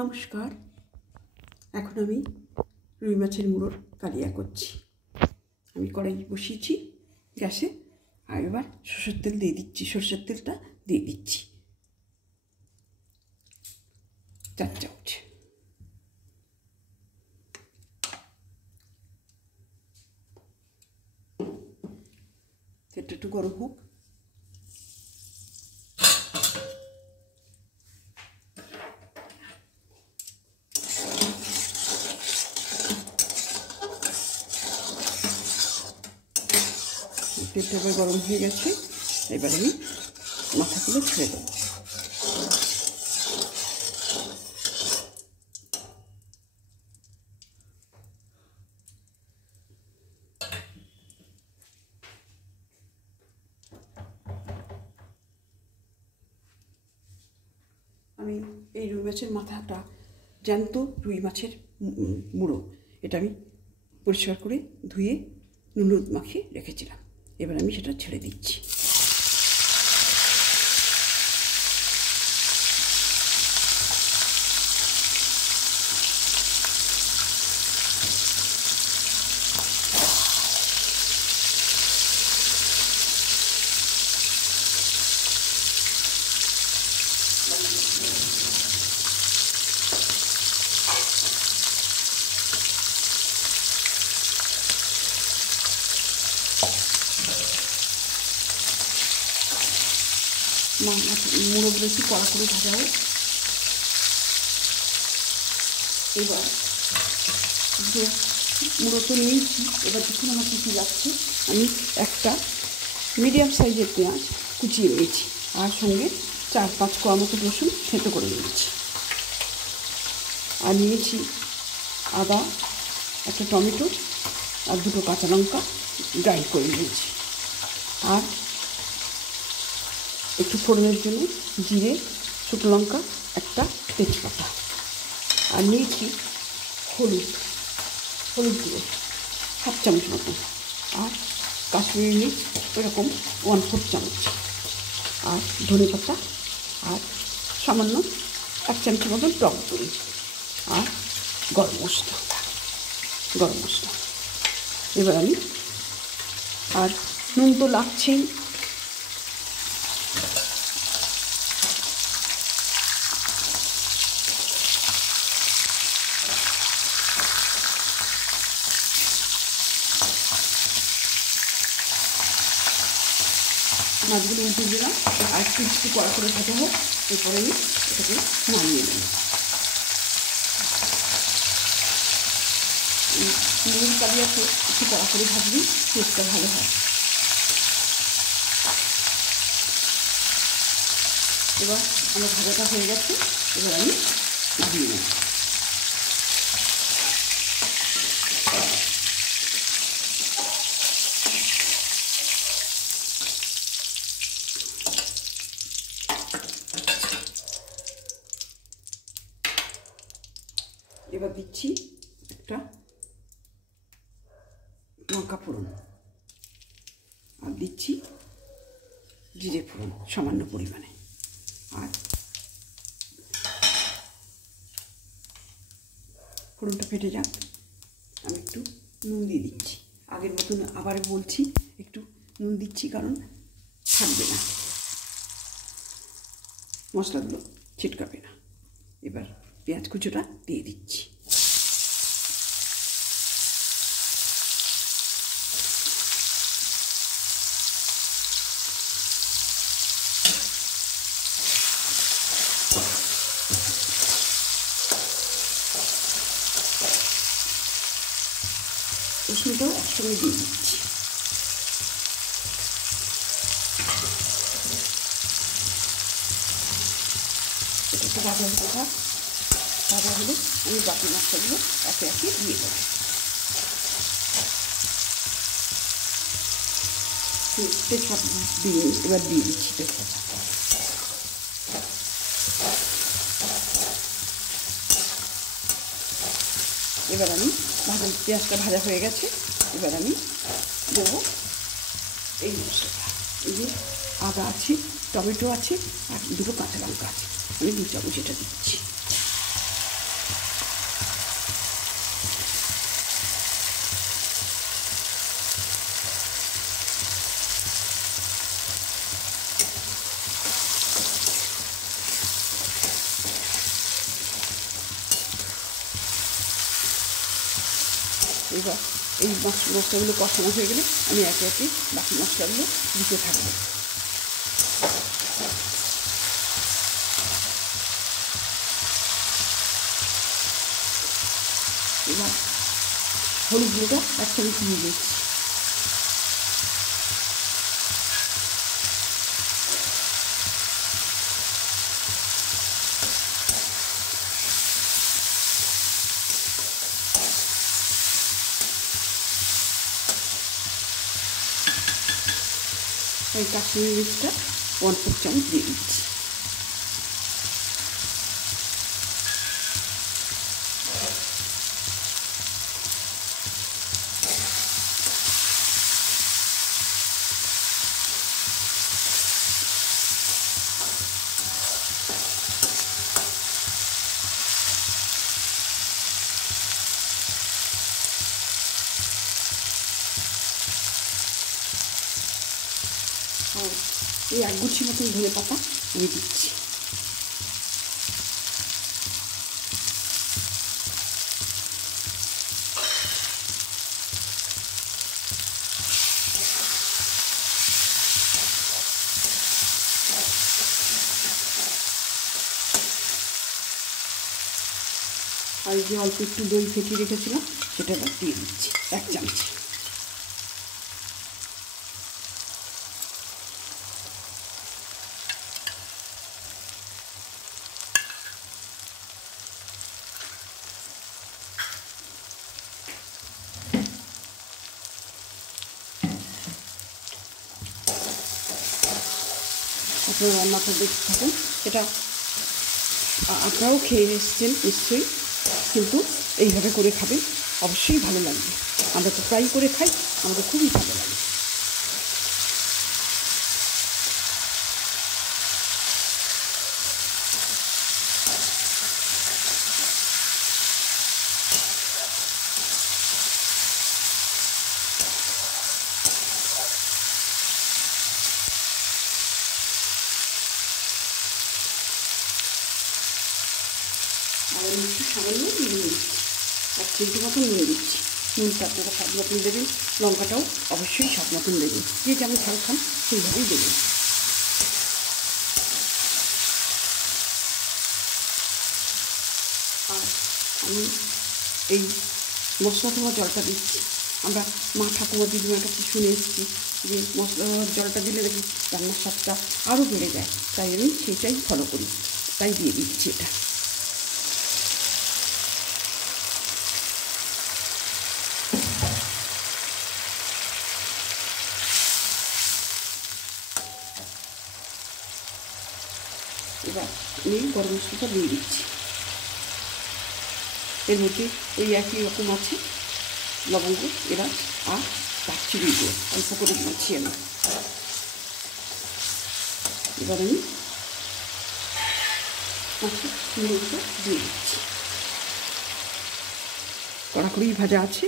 নমস্কার। এখন আমি রুই মাছের মুড়োর কালিয়া করছি। আমি কড়াই বসিয়েছি গ্যাসে, আর এবার সরষের তেল দিয়ে দিচ্ছি। সরষের তেলটা দিয়ে দিচ্ছি 4 চামচ। তেলটা একটু গরম হোক। তেলটা এবার গরম হয়ে গেছে, এবার আমি মাথাগুলো ছেড়ে দেবো। আমি এই রুই মাছের মাথাটা জ্যান্ত রুই মাছের মুড়ো, এটা আমি পরিষ্কার করে ধুয়ে নুন হলুদ মাখিয়ে রেখেছিলাম। এবার আমি সেটা ছেড়ে দিচ্ছি। মুড়োগুলো একটু কড়া করে ভাজা হোক। এবার যে মুড়ো তো নিয়েছি, এবার দেখুন আমার কী লাগছে। আমি একটা মিডিয়াম সাইজের পেঁয়াজ কুচিয়ে নিয়েছি, আর সঙ্গে 4-5 কোয়া মতো রসুন থেঁতো করে নিয়েছি, আর নিয়েছি আদা, একটা টমেটো আর 2টো কাঁচা লঙ্কা গ্রাইন্ড করে নিয়েছি, আর একটু ফোড়নের জন্য জিরে, শুকনো লঙ্কা, একটা তেজপাতা, আর নিয়েছি হলুদ গুঁড়ো 1/2 চামচ মতো, আর কাশ্মীরি মির্চ এরকম 1/4 চামচ, আর ধনেপাতা, আর সামান্য 1 চামচ মতন টক দই, আর গরম মশলা। এবার আমি, আর নুন তো লাগছেই, মাছগুলো উঠে দিলাম, আর একটু কড়া করে ভাজা হোক। এরপরে আমি এটাকে নামিয়ে নেব। মুড়োর কালিয়াতে একটু কড়া করে ভাজবি, টেস্টটা ভালো হয়। এবার আমার ভাজাটা হয়ে গেছে, এবার আমি নামিয়ে নেব। এবার দিচ্ছি একটা লঙ্কা ফোড়ন, আর দিচ্ছি জিরে ফোড়ন সামান্য পরিমাণে, আর ফোড়নটা ফেটে যাক, আমি একটু নুন দিয়ে দিচ্ছি। আগের মতন আবার বলছি, একটু নুন দিচ্ছি, কারণ থাকবে না, মশলাগুলো ছিটকাবে না। এবার পেঁয়াজ কুচোটা দিয়ে দিচ্ছি। রসুনটাও একসঙ্গে দিয়ে দিচ্ছি। এটা একটু ভাজা হলে আমি বাকি মশলাগুলো একে একে দিয়ে দেবো। তেজপাতা দিয়ে এবার দিয়ে দিচ্ছি তেজপাতা। এবার আমি পেঁয়াজটা ভাজা হয়ে গেছে, এবার আমি দেবো এই মশলাটা। এই যে আদা আছে, টমেটো আছে, আর 2টো কাঁচা লঙ্কা আছে, আমি 2 চামচ এটা দিচ্ছি। এবার এই মশলাগুলো কষানো হয়ে গেলে আমি একে একে বাকি মশলাগুলো দিতে থাকবো। এবার হলুদ গুঁড়োটা 1 চামচ দিয়ে দিচ্ছি। ওই কাশ্মীরি মির্চটা 1/4 চামচ দিয়ে দিচ্ছি। আর এই 1 গুছি মতন ধনে পাতা আমি দিচ্ছি। আর যে অল্প একটু দই ফেটিয়ে রেখেছিলাম সেটা দিয়ে দিচ্ছি 1 চামচ। আপনারা রান্নাটা দেখতে থাকুন। এটা আপনারাও খেয়ে এসেছেন নিশ্চয়ই, কিন্তু এইভাবে করে খাবেন, অবশ্যই ভালো লাগবে। আমরা তো ফ্রাই করে খাই, আমাদের খুবই ভালো লাগে। আর আমি একটু সামান্য নুন দিচ্ছি, 1 চিমটি মতন নুন দিচ্ছি। নুনটা আপনারা স্বাদ মতন দেবেন, লঙ্কাটাও অবশ্যই স্বাদ মতন দেবেন, যে যেমন ঝাল খান সেইভাবেই দেবেন। আর আমি এই মশলা ধোয়া জলটা দিচ্ছি। আমরা মা ঠাকুমা দিদিমার কাছে শুনে এসেছি যে মশলা ধোয়ার জলটা দিলে নাকি রান্নার স্বাদটা আরও বেড়ে যায়, তাই আমি সেইটাই ফলো করি, তাই দিয়ে দিচ্ছি এটা। এবার আমি গরম মশলাটা দিয়ে দিচ্ছি। এর মধ্যে ওই একই রকম আছে লবঙ্গ, এলাচ আর দারচিনি দিয়ে অল্প করে দিচ্ছি আমি। এবার আমি নুনটা দিয়ে দিচ্ছি। কড়াকড়ি ভাজা আছে,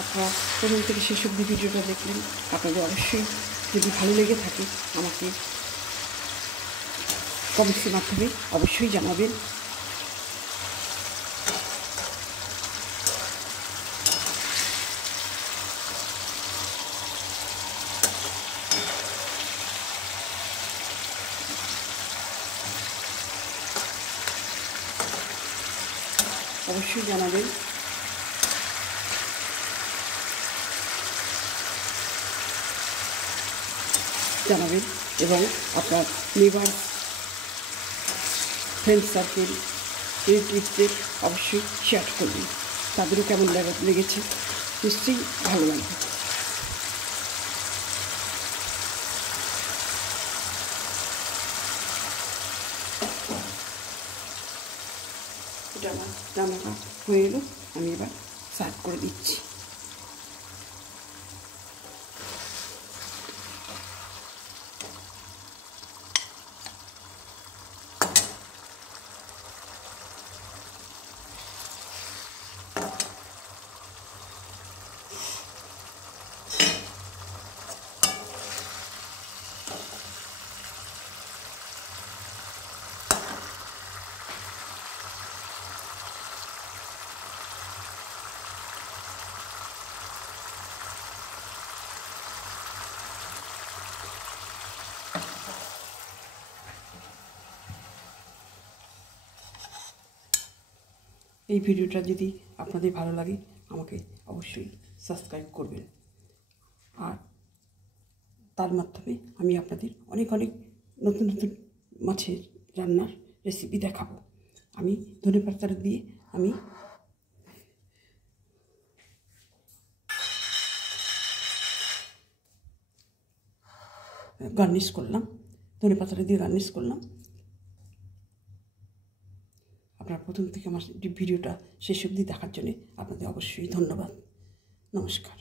আপনারা প্রথম থেকে শেষ অবধি ভিডিওটা দেখলেন। আপনাদের অবশ্যই যদি ভালো লেগে থাকে আমাকে কমেন্টসের মাধ্যমে অবশ্যই জানাবেন। অবশ্যই জানাবেন। এবং আপনার নেবার ফ্রেন্ড সার্কেলকে রিলেটিভদের অবশ্যই শেয়ার করবেন, তাদেরও কেমন লেগেছে নিশ্চয়ই ভালো লাগবে। এটা আমার রান্নাটা হয়ে এলো, আমি এবার সার্ভ করে দিচ্ছি। এই ভিডিওটা যদি আপনাদের ভালো লাগে আমাকে অবশ্যই সাবস্ক্রাইব করবেন, আর তার মাধ্যমে আমি আপনাদের অনেক অনেক নতুন নতুন মাছের রান্নার রেসিপি দেখাবো। আমি ধনেপাতা দিয়ে আমি গার্নিশ করলাম, ধনেপাতাটা দিয়ে গার্নিশ করলাম। আপনারা প্রথম থেকে আমার ভিডিওটা শেষ অবধি দেখার জন্য আপনাদের অবশ্যই ধন্যবাদ। নমস্কার।